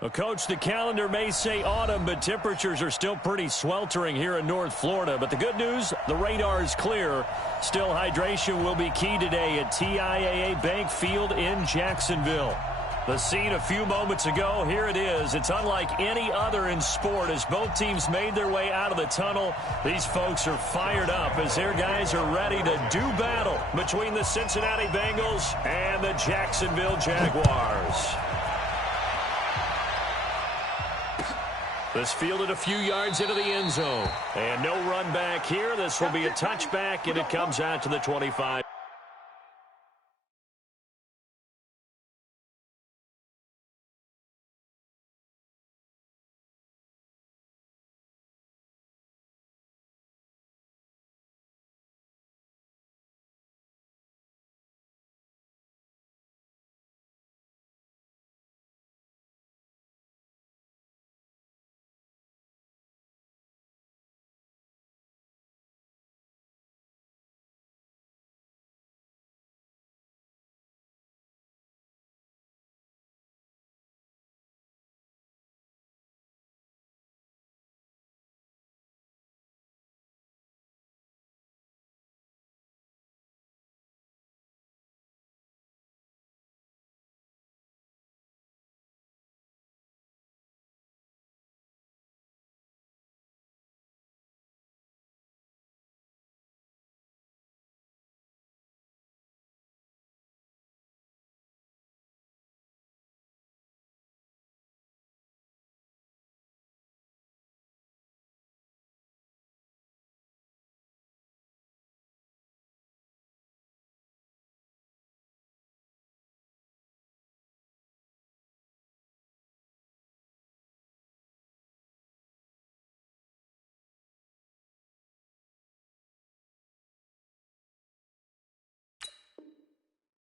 Well, Coach, the calendar may say autumn, but temperatures are still pretty sweltering here in North Florida. But the good news, the radar is clear. Still, hydration will be key today at TIAA Bank Field in Jacksonville. The scene a few moments ago, here it is. It's unlike any other in sport as both teams made their way out of the tunnel. These folks are fired up as their guys are ready to do battle between the Cincinnati Bengals and the Jacksonville Jaguars. This fielded a few yards into the end zone. And no run back here. This will be a touchback, and it comes out to the 25.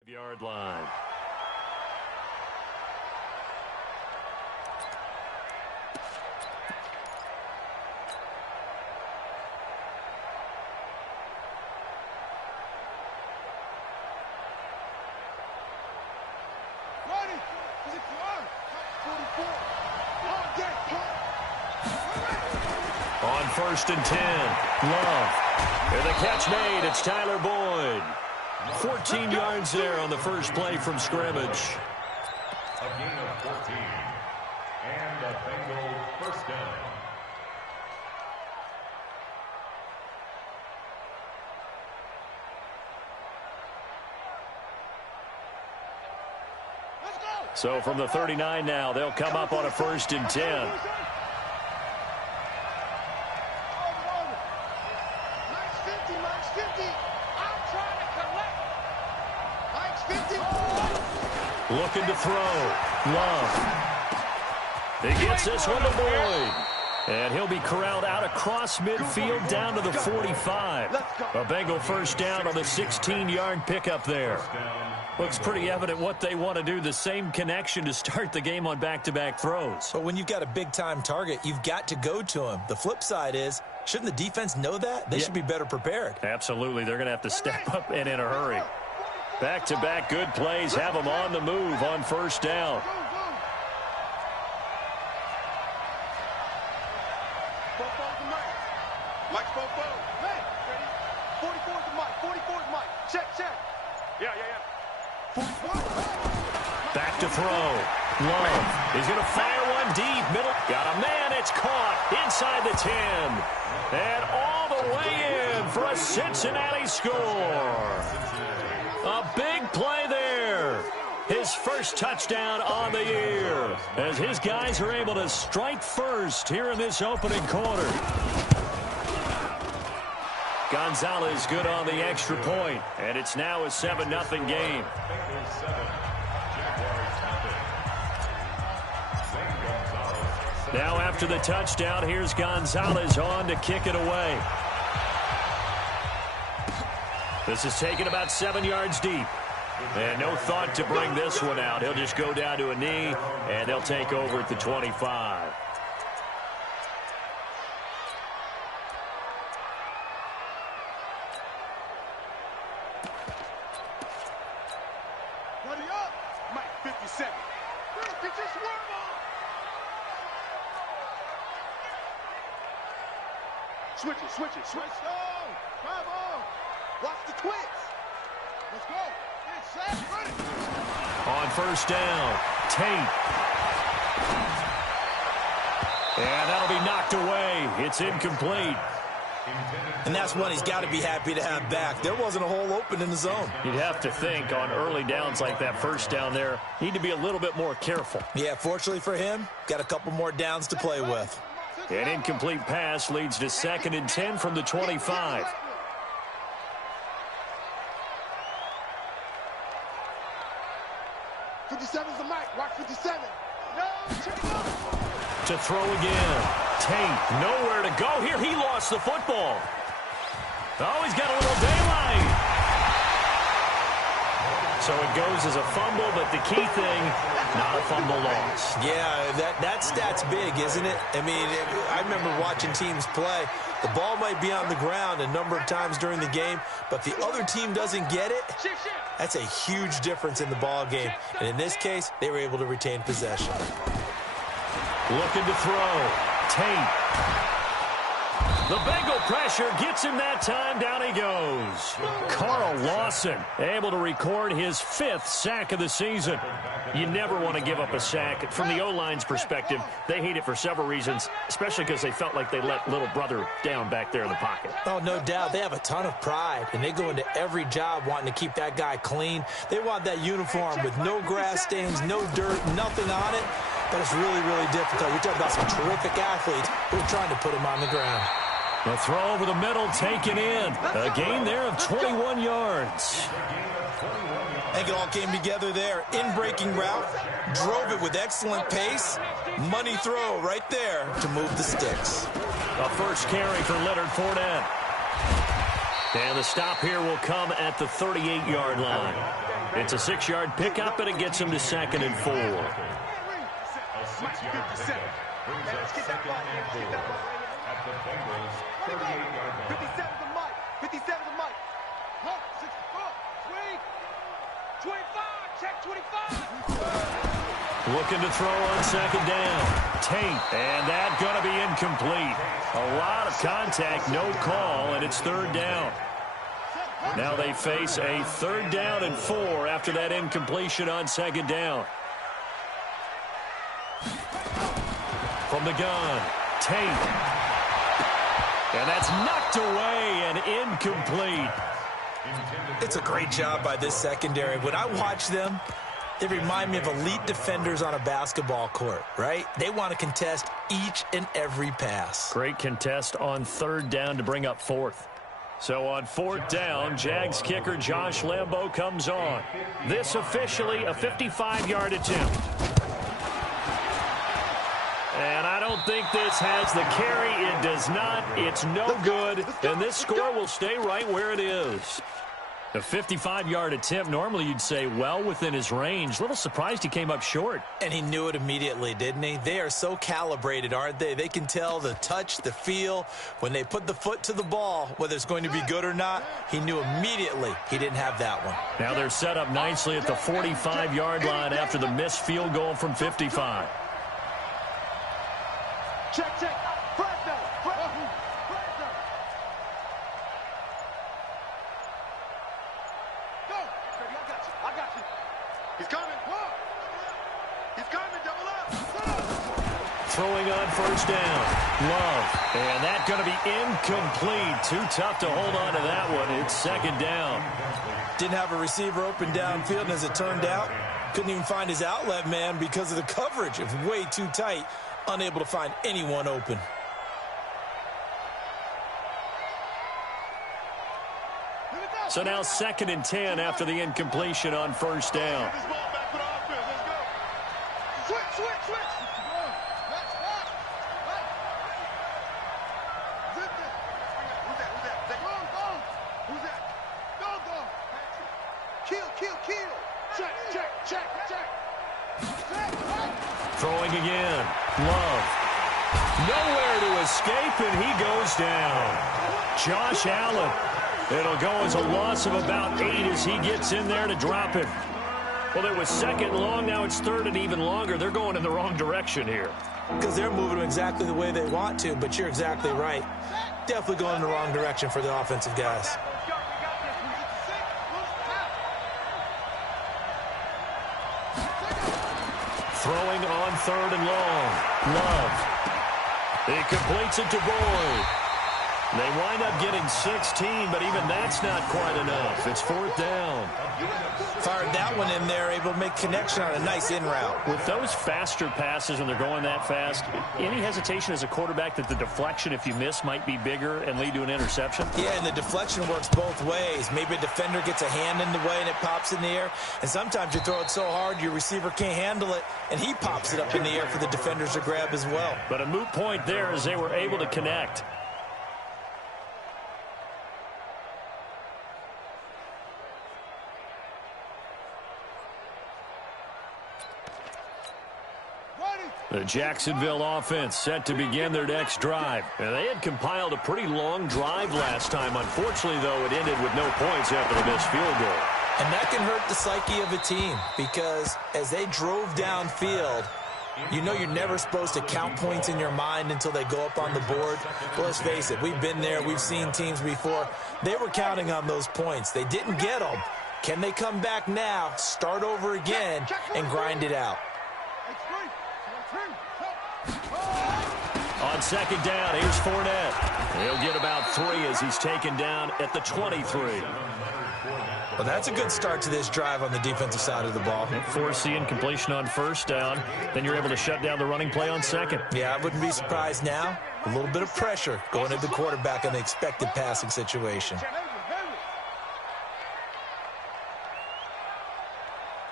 Yard line. On 1st and 10, Love. And the catch made. It's Tyler Boyd. 14 yards there on the first play from scrimmage. A gain of 14. And the Bengals first down. So from the 39 now, they'll come up on a 1st and 10. Looking to throw. Love. He gets this one to Boyd. And he'll be corralled out across midfield down to the 45. A Bengal first down on the 16-yard pickup there. Looks pretty evident what they want to do. The same connection to start the game on back-to-back throws. But when you've got a big-time target, you've got to go to him. The flip side is, shouldn't the defense know that? They should be better prepared. Absolutely. They're going to have to step up and in a hurry. Back-to-back good plays have them on the move on first down. Back to throw. Love. He's going to fire one deep. Middle. Got a man. It's caught inside the 10. And all the way in for a Cincinnati score. A big play there. His first touchdown on the year as his guys are able to strike first here in this opening quarter. Gonzalez good on the extra point, and it's now a 7-0 game. Now after the touchdown, here's Gonzalez on to kick it away. This is taken about 7 yards deep. And no thought to bring this one out. He'll just go down to a knee, and they'll take over at the 25. Switch it. Switch on. Drive on. Watch the twitch. Let's go. Get set. Ready. On first down, Tate. And that'll be knocked away. It's incomplete. And that's one he's got to be happy to have back. There wasn't a hole open in the zone. You'd have to think on early downs like that first down there, need to be a little bit more careful. Yeah, fortunately for him, got a couple more downs to play with. An incomplete pass leads to 2nd and 10 from the 25. 57's the mic. Watch 57. No, check it out. To throw again. Tate, nowhere to go here. He lost the football. Oh, he's got a little daylight. So it goes as a fumble, but the key thing, not a fumble loss. Yeah, that stat's big, isn't it? I mean, I remember watching teams play. The ball might be on the ground a number of times during the game, but the other team doesn't get it. That's a huge difference in the ball game. And in this case, they were able to retain possession. Looking to throw. Tate. The Bengal pressure gets him that time. Down he goes. Carl Lawson able to record his 5th sack of the season. You never want to give up a sack. From the O-line's perspective, they hate it for several reasons, especially because they felt like they let little brother down back there in the pocket. Oh, no doubt. They have a ton of pride, and they go into every job wanting to keep that guy clean. They want that uniform with no grass stains, no dirt, nothing on it. But it's really, really difficult. You're talking about some terrific athletes who are trying to put him on the ground. The throw over the middle taken in. A gain there of 21 yards. I think it all came together there. In-breaking route, drove it with excellent pace. Money throw right there to move the sticks. A first carry for Leonard Fournette. And the stop here will come at the 38-yard line. It's a 6-yard pickup, and it gets him to 2nd and 4. A 6-yard pickup brings us 2nd and 4 at the Bengals' 38-yard line. 57's the mic. 57's the mic. 64. Swing. 25. Check 25. Looking to throw on 2nd down. Tate, and that's going to be incomplete. A lot of contact, no call, and it's 3rd down. Now they face a 3rd down and 4 after that incompletion on 2nd down. From the gun, Tate. And that's knocked away and incomplete. It's a great job by this secondary. When I watch them, they remind me of elite defenders on a basketball court, right? They want to contest each and every pass. Great contest on 3rd down to bring up 4th. So on 4th down, Jags kicker Josh Lambo comes on. This officially a 55-yard attempt. And I don't think this has the carry. It does not. It's no good. And this score will stay right where it is. A 55-yard attempt, normally you'd say well within his range. A little surprised he came up short. And he knew it immediately, didn't he? They are so calibrated, aren't they? They can tell the touch, the feel. When they put the foot to the ball, whether it's going to be good or not, he knew immediately he didn't have that one. Now they're set up nicely at the 45-yard line after the missed field goal from 55. Check. Press down. Go. Baby, I got you. He's coming. Double up. Throwing on 1st down. Love. And that's going to be incomplete. Too tough to hold on to that one. It's 2nd down. Didn't have a receiver open downfield, and as it turned out, couldn't even find his outlet man because of the coverage. It was way too tight. Unable to find anyone open. So now 2nd and 10 after the incompletion on 1st down. Switch. Who's that? Go. Kill. Check. Throwing again. Love. Nowhere to escape, and he goes down. Josh Allen. It'll go as a loss of about 8 as he gets in there to drop him. Well, it was 2nd long. Now it's 3rd and even longer. They're going in the wrong direction here. Because they're moving them exactly the way they want to, but you're exactly right. definitely going in the wrong direction for the offensive guys. Throwing on 3rd and long. Love. He completes it to Boyd. They wind up getting 16, but even that's not quite enough. It's 4th down. Fired that one in there, able to make connection on a nice in route. With those faster passes when they're going that fast, any hesitation as a quarterback that the deflection, if you miss, might be bigger and lead to an interception? Yeah, and the deflection works both ways. Maybe a defender gets a hand in the way and it pops in the air. And sometimes you throw it so hard your receiver can't handle it, and he pops it up in the air for the defenders to grab as well. But a moot point there as they were able to connect. The Jacksonville offense set to begin their next drive. And they had compiled a pretty long drive last time. Unfortunately, though, it ended with no points after the missed field goal. And that can hurt the psyche of a team because as they drove downfield, you know you're never supposed to count points in your mind until they go up on the board. But let's face it, we've been there. We've seen teams before. They were counting on those points. They didn't get them. Can they come back now, start over again, and grind it out? On 2nd down, here's Fournette. He'll get about 3 as he's taken down at the 23. Well, that's a good start to this drive on the defensive side of the ball. Forcing completion on 1st down. Then you're able to shut down the running play on 2nd. Yeah, I wouldn't be surprised now. A little bit of pressure going to the quarterback in the expected passing situation.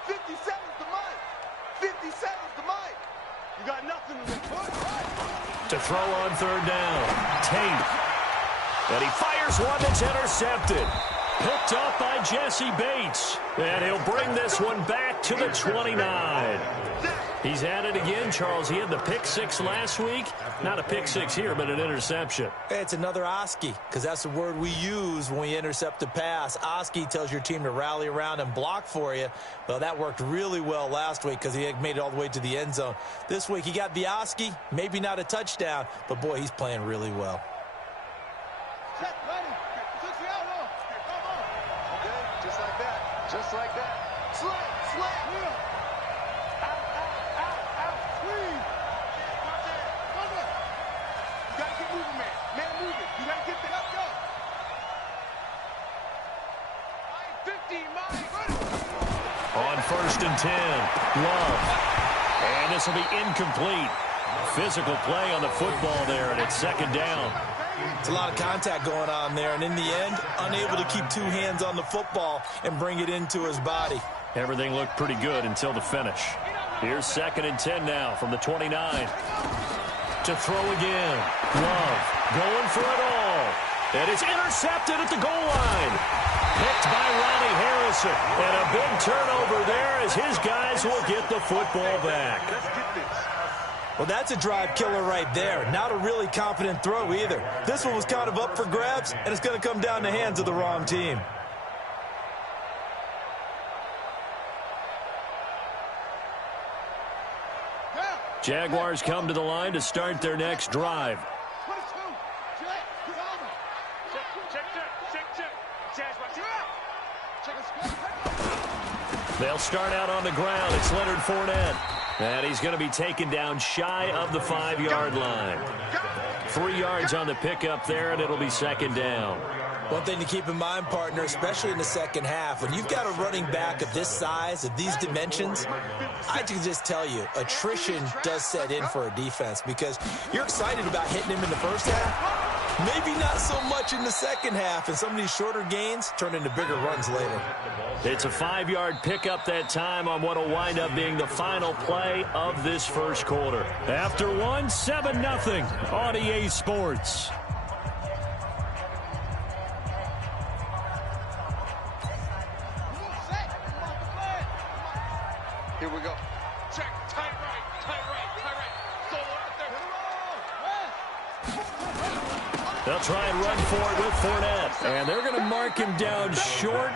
57's the mic. 57's the mic. You got nothing to report. To throw on 3rd down. Tate. And he fires one that's intercepted. Picked up by Jesse Bates. And he'll bring this one back to the 29. He's at it again, Charles. He had the pick 6 last week. Not a pick 6 here, but an interception. It's another Oski, because that's the word we use when we intercept a pass. Oski tells your team to rally around and block for you. Well, that worked really well last week because he had made it all the way to the end zone. This week, he got the Oski, maybe not a touchdown, but, boy, he's playing really well. Just like that. Just like that. Slant. Out. Squeeze. You got to get moving, man. Man, move it. You got to get that up, go. 50, On 1st and 10, Love. And this will be incomplete. Physical play on the football there, and it's 2nd down. It's a lot of contact going on there, and in the end, unable to keep 2 hands on the football and bring it into his body. Everything looked pretty good until the finish. Here's 2nd and 10 now from the 29. To throw again. Love going for it all. And it's intercepted at the goal line. Picked by Ronnie Harrison. And a big turnover there as his guys will get the football back. Let's get this. Well, that's a drive killer right there. Not a really confident throw either. This one was kind of up for grabs, and it's going to come down the hands of the wrong team. Jaguars come to the line to start their next drive. 22. Check. They'll start out on the ground. It's Leonard Fournette. And he's going to be taken down shy of the 5-yard line. 3 yards on the pickup there, and it'll be 2nd down. One thing to keep in mind, partner, especially in the second half, when you've got a running back of this size, of these dimensions, I can just tell you, attrition does set in for a defense because you're excited about hitting him in the first half, maybe not so much in the second half, and some of these shorter gains turn into bigger runs later. It's a 5-yard pickup that time on what will wind up being the final play of this first quarter. After one, 7-0 on EA Sports. Here we go. Check. Tight right. Solo out there. They'll try and run for it with Fournette. And they're going to mark him down short,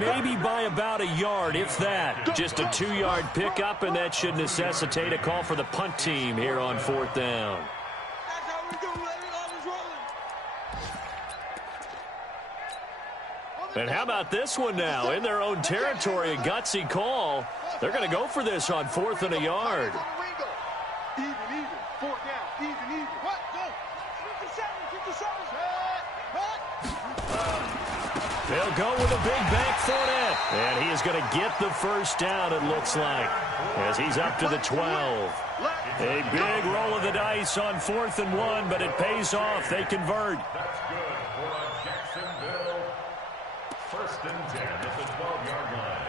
maybe by about a yard, if that. Just a 2-yard pickup, and that should necessitate a call for the punt team here on 4th down. That's how we do, baby. Always rolling. And how about this one now? In their own territory, a gutsy call. They're going to go for this on 4th and a yard. Even. 4th down. Even. What? Go. 57. They'll go with a big bank Fournette. And he is going to get the first down, it looks like, as he's up to the 12. A big roll of the dice on 4th and 1, but it pays off. They convert. That's good for Jacksonville. 1st and 10 at the 12-yard line.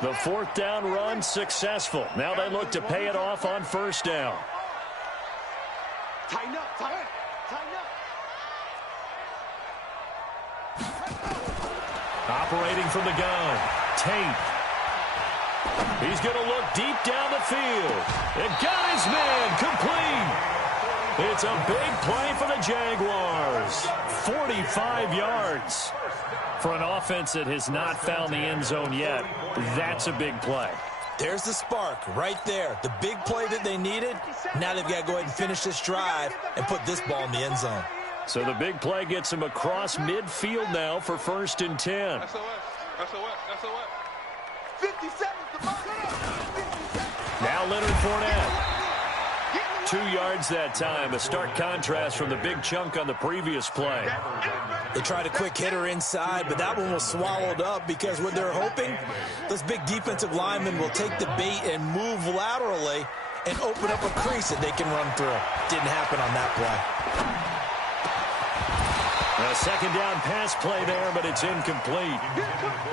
The 4th down run successful. Now they look to pay it off on 1st down. Tighten up. Operating from the gun, Tate. He's going to look deep down the field. And got his man complete. It's a big play for the Jaguars. 45 yards. For an offense that has not found the end zone yet, that's a big play. There's the spark right there. The big play that they needed. Now they've got to go ahead and finish this drive and put this ball in the end zone. So the big play gets him across midfield now for 1st and 10. That's what. 57 to mark. Now Leonard Fournette. 2 yards that time. A stark contrast from the big chunk on the previous play. They tried a quick hitter inside, but that one was swallowed up because what they're hoping, those big defensive linemen will take the bait and move laterally and open up a crease that they can run through. Didn't happen on that play. A 2nd down pass play there, but it's incomplete.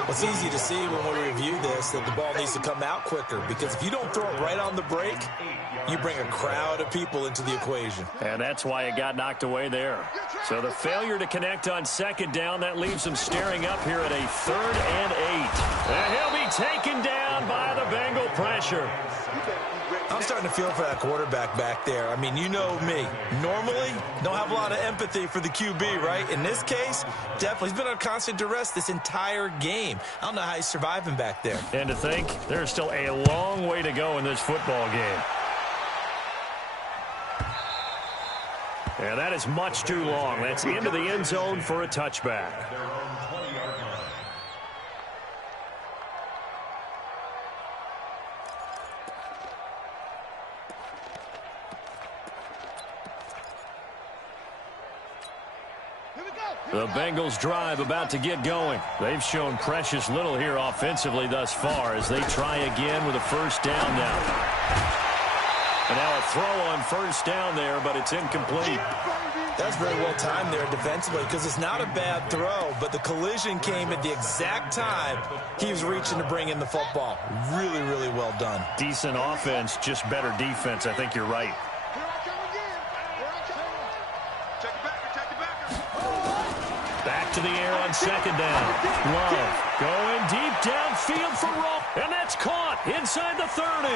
It's easy to see when we review this that the ball needs to come out quicker, because if you don't throw it right on the break, you bring a crowd of people into the equation. And that's why it got knocked away there. So the failure to connect on 2nd down, that leaves them staring up here at a 3rd and 8. And he'll be taken down by the Bengal pressure. I'm starting to feel for that quarterback back there. I mean, you know me. Normally, don't have a lot of empathy for the QB, right? In this case, definitely. He's been on constant duress this entire game. I don't know how he's surviving back there. And to think, there's still a long way to go in this football game. And that is much too long. That's into the end zone for a touchback. The Bengals drive about to get going. They've shown precious little here offensively thus far as they try again with a 1st down now. And now a throw on 1st down there, but it's incomplete. That's very well timed there defensively, because it's not a bad throw, but the collision came at the exact time he was reaching to bring in the football. Really, really well done. Decent offense, just better defense. I think you're right. Back to the air on 2nd down. Love going deep downfield for Roll. And that's caught inside the 30.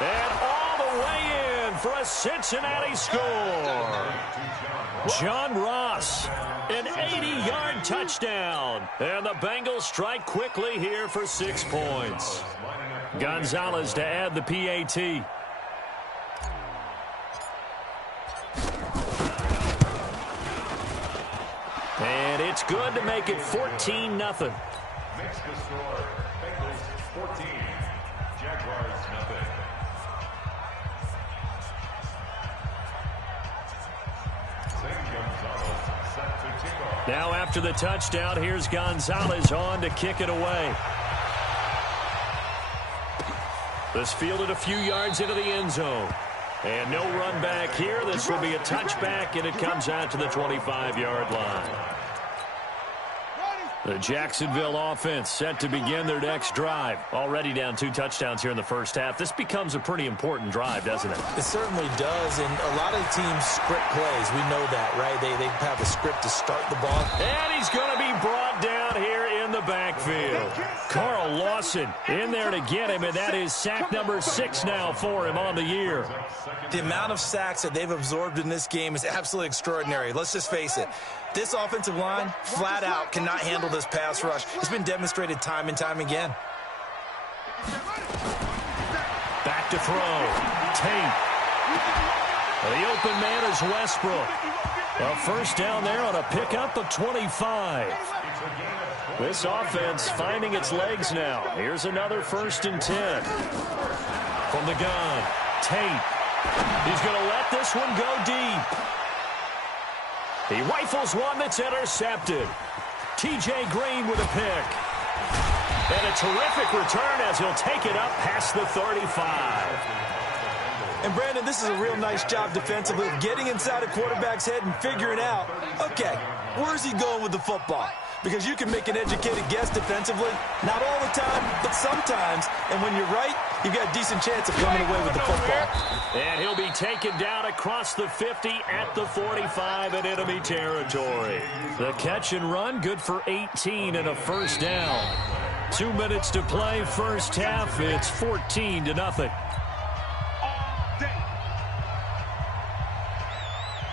And all the way in for a Cincinnati score. John Ross, an 80-yard touchdown. And the Bengals strike quickly here for 6 points. Gonzalez to add the PAT. And it's good to make it 14-0. Makes the score. Bengals 14, Jaguars nothing. Now after the touchdown, here's Gonzalez on to kick it away. This fielded a few yards into the end zone. And no run back here. This will be a touchback, and it comes out to the 25-yard line. The Jacksonville offense set to begin their next drive. Already down 2 touchdowns here in the first half. This becomes a pretty important drive, doesn't it? It certainly does, and a lot of teams script plays. We know that, right? They have a script to start the ball. And he's going to be brought down here in the backfield. Carl Lawson in there to get him, and that is sack number 6 now for him on the year. The amount of sacks that they've absorbed in this game is absolutely extraordinary. Let's just face it. This offensive line, flat out, cannot handle this pass rush. It's been demonstrated time and time again. Back to throw. Tate. The open man is Westbrook. A first down there on a pickup of 25. This offense finding its legs now. Here's another 1st and 10. From the gun, Tate. He's going to let this one go deep. He rifles one that's intercepted. T.J. Green with a pick. And a terrific return as he'll take it up past the 35. And, Brandon, this is a real nice job defensively of getting inside a quarterback's head and figuring out, okay, where's he going with the football? Because you can make an educated guess defensively, not all the time, but sometimes. And when you're right, you've got a decent chance of coming away with the football. And he'll be taken down across the 50 at the 45 in enemy territory. The catch and run, good for 18 and a first down. 2 minutes to play, first half. It's 14-0.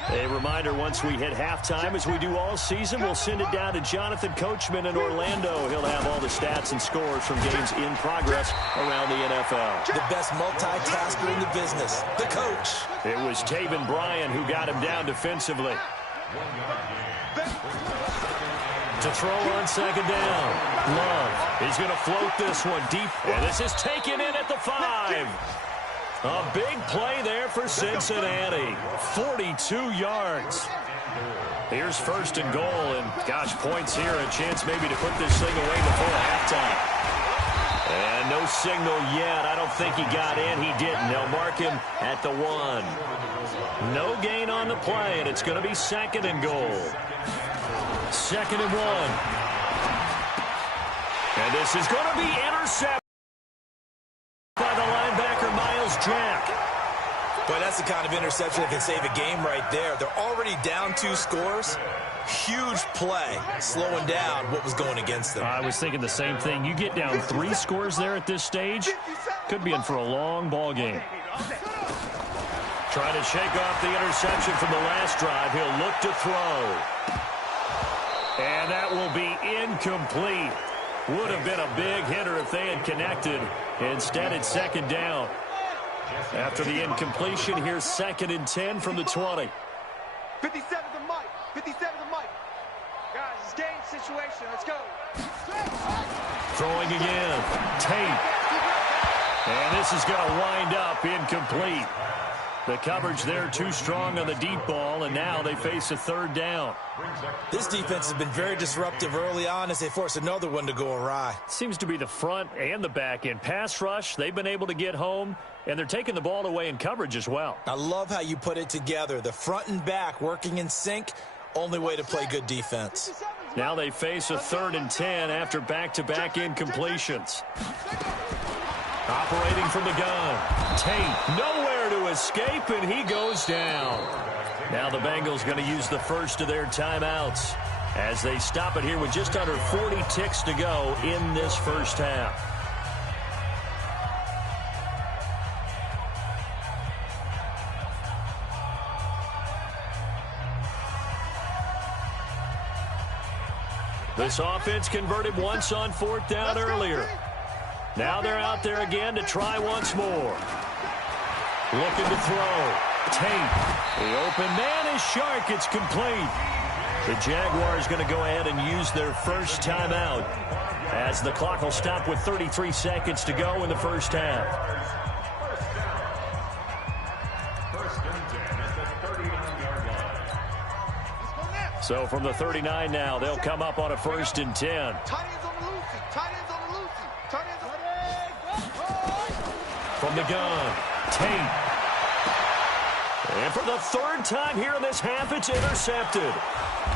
A reminder, once we hit halftime, as we do all season, we'll send it down to Jonathan Coachman in Orlando. He'll have all the stats and scores from games in progress around the NFL. The best multitasker in the business, the coach. It was Taven Bryan who got him down defensively. To throw on second down. Love. He's going to float this one deep. And this is taken in at the 5. A big play there for Cincinnati. 42 yards. Here's 1st and goal, and gosh, points here. A chance maybe to put this thing away before halftime. And no signal yet. I don't think he got in. He didn't. They'll mark him at the 1. No gain on the play, and it's going to be 2nd and goal. 2nd and 1. And this is going to be intercepted by the linebacker, Miles Jack. But that's the kind of interception that can save a game right there. They're already down 2 scores. Huge play, slowing down what was going against them. I was thinking the same thing. You get down 3 scores there at this stage, could be in for a long ball game. Trying to shake off the interception from the last drive. He'll look to throw. And that will be incomplete. Would have been a big hitter if they had connected. Instead, it's 2nd down. After the incompletion, here's 2nd and 10 from the 20. 57 to Mike. 57 to Mike. Guys, it's game situation. Let's go. Throwing again. Tate. And this is going to wind up incomplete. The coverage there too strong on the deep ball, and now they face a 3rd down. This defense has been very disruptive early on as they force another one to go awry. Seems to be the front and the back end. Pass rush, they've been able to get home, and they're taking the ball away in coverage as well. I love how you put it together. The front and back working in sync, only way to play good defense. Now they face a 3rd and 10 after back-to-back incompletions. Operating from the gun. Tate, nowhere to escape, and he goes down. Now the Bengals going to use the first of their timeouts as they stop it here with just under 40 ticks to go in this first half. This offense converted once on 4th down earlier. Now they're out there again to try once more. Looking to throw. Tate. The open man is Shark. It's complete. The Jaguars going to go ahead and use their first timeout as the clock will stop with 33 seconds to go in the first half. So from the 39 now, they'll come up on a 1st and 10. Tight ends on the loosey. Tight ends on the loosey. Tight ends on the From the gun, Tate. And for the 3rd time here in this half, it's intercepted.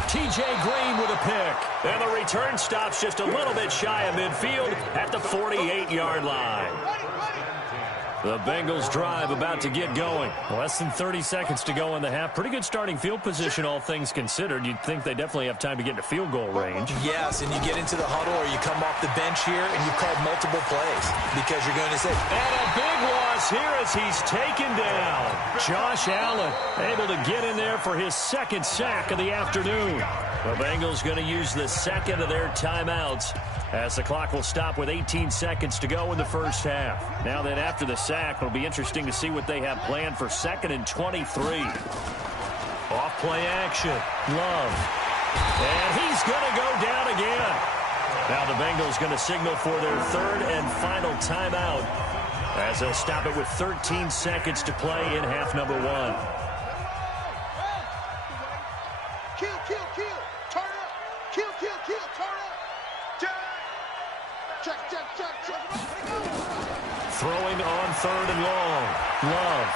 T.J. Green with a pick. And the return stops just a little bit shy of midfield at the 48-yard line. The Bengals drive about to get going. Less than 30 seconds to go in the half. Pretty good starting field position, all things considered. You'd think they definitely have time to get into field goal range. Yes, and you get into the huddle or you come off the bench here and you've called multiple plays because you're going to say. And a big loss here as he's taken down. Josh Allen able to get in there for his 2nd sack of the afternoon. The Bengals going to use the 2nd of their timeouts as the clock will stop with 18 seconds to go in the first half. Now then, after the sack, it'll be interesting to see what they have planned for 2nd and 23. Off play action. Love. And he's going to go down again. Now the Bengals going to signal for their third and final timeout as they'll stop it with 13 seconds to play in half number 1. Kill, kill, kill. Turn up. Kill, kill, kill. Turn up. Check, check, check, check. Throwing on third and long. Love.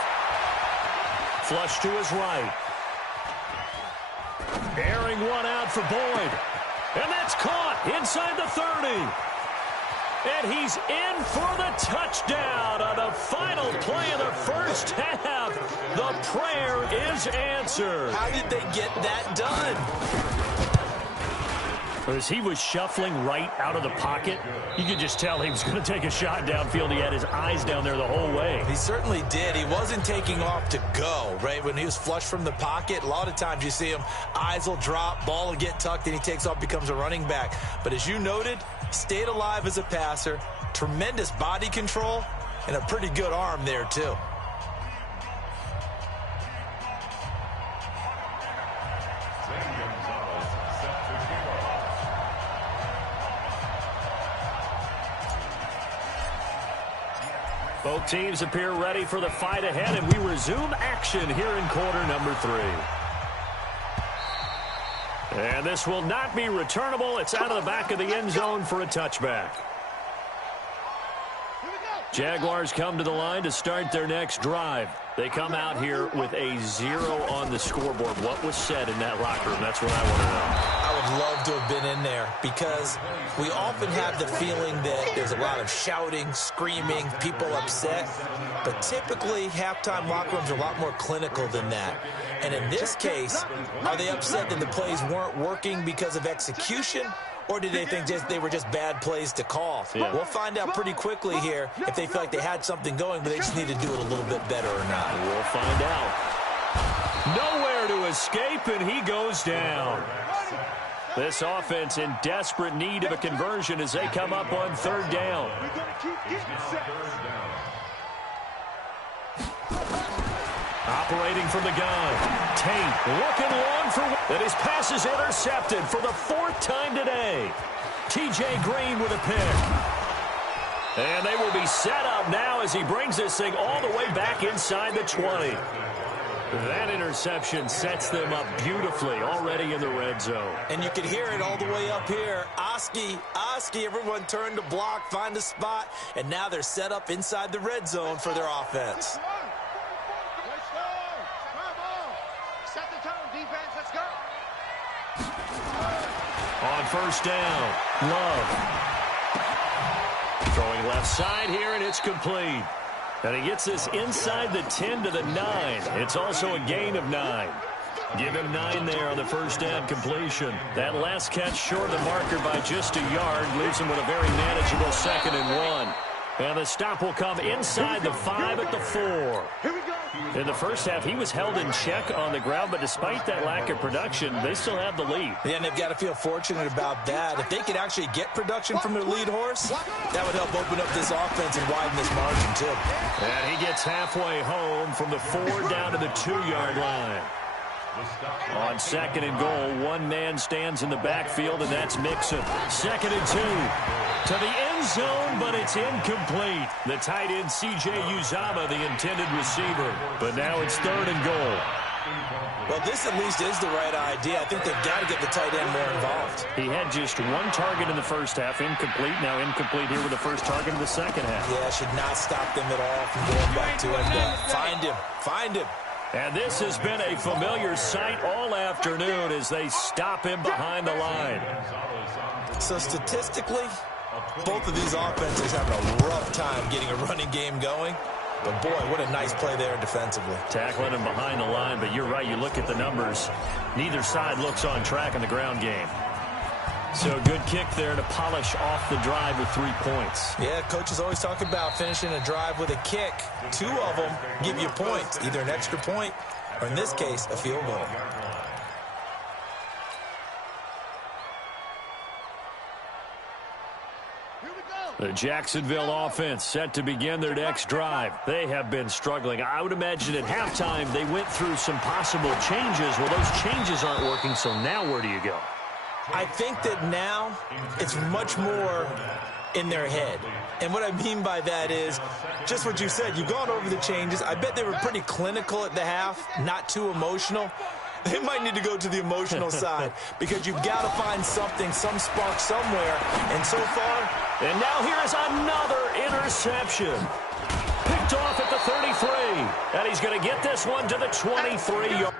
Flush to his right. Airing one out for Boyd. And that's caught inside the 30. And he's in for the touchdown on the final play of the first half. The prayer is answered. How did they get that done? As he was shuffling right out of the pocket, you could just tell he was going to take a shot downfield. He had his eyes down there the whole way. He certainly did. He wasn't taking off to go, right? When he was flush from the pocket, a lot of times you see him, eyes will drop, ball will get tucked, and he takes off, becomes a running back. But as you noted, stayed alive as a passer, tremendous body control, and a pretty good arm there, too. Both teams appear ready for the fight ahead, and we resume action here in quarter number 3. And this will not be returnable. It's out of the back of the end zone for a touchback. Jaguars come to the line to start their next drive. They come out here with a 0 on the scoreboard. What was said in that locker room? That's what I want to know. I would love to have been in there because we often have the feeling that there's a lot of shouting, screaming, people upset. But typically, halftime locker rooms are a lot more clinical than that. And in this case, are they upset that the plays weren't working because of execution? Or did they think they were just bad plays to call? Yeah. We'll find out pretty quickly here if they feel like they had something going, but they just need to do it a little bit better or not. We'll find out. Nowhere to escape, and he goes down. This offense in desperate need of a conversion as they come up on third down. Operating from the gun. Tate looking long for... And his pass is intercepted for the 4th time today. T.J. Green with a pick. And they will be set up now as he brings this thing all the way back inside the 20. That interception sets them up beautifully already in the red zone. And you can hear it all the way up here. Oski, everyone turned to block, find a spot, and now they're set up inside the red zone for their offense. On first down, Love. Throwing left side here, and it's complete. And he gets this inside the 10 to the 9. It's also a gain of 9. Give him 9 there on the first down completion. That last catch short of the marker by just a yard leaves him with a very manageable 2nd and 1. And the stop will come inside the 5 at the 4. In the first half, he was held in check on the ground, but despite that lack of production, they still have the lead. Yeah, and they've got to feel fortunate about that. If they could actually get production from their lead horse, that would help open up this offense and widen this margin, too. And he gets halfway home from the 4 down to the 2-yard line. On 2nd and goal, one man stands in the backfield, and that's Mixon. 2nd and 2 to the end zone, but it's incomplete. The tight end, C.J. Uzama, the intended receiver. But now it's 3rd and goal. Well, this at least is the right idea. I think they've got to get the tight end more involved. He had just 1 target in the first half, incomplete. Now incomplete here with the first target in the second half. Yeah, should not stop them at all from going back to him. But find him. And this has been a familiar sight all afternoon as they stop him behind the line. So statistically, both of these offenses have a rough time getting a running game going. But, boy, what a nice play there defensively. Tackling him behind the line, but you're right. You look at the numbers. Neither side looks on track in the ground game. So good kick there to polish off the drive with 3 points. Yeah, coaches always talk about finishing a drive with a kick. 2 of them give you points, either an extra point or, in this case, a field goal. The Jacksonville offense set to begin their next drive. They have been struggling. I would imagine at halftime they went through some possible changes. Well, those changes aren't working, so now where do you go? I think that now it's much more in their head. And what I mean by that is just what you said. You've gone over the changes. I bet they were pretty clinical at the half, not too emotional. They might need to go to the emotional side because you've got to find something, some spark somewhere. And so far... And now here is another interception. Picked off at the 33. And he's going to get this one to the 23-yard.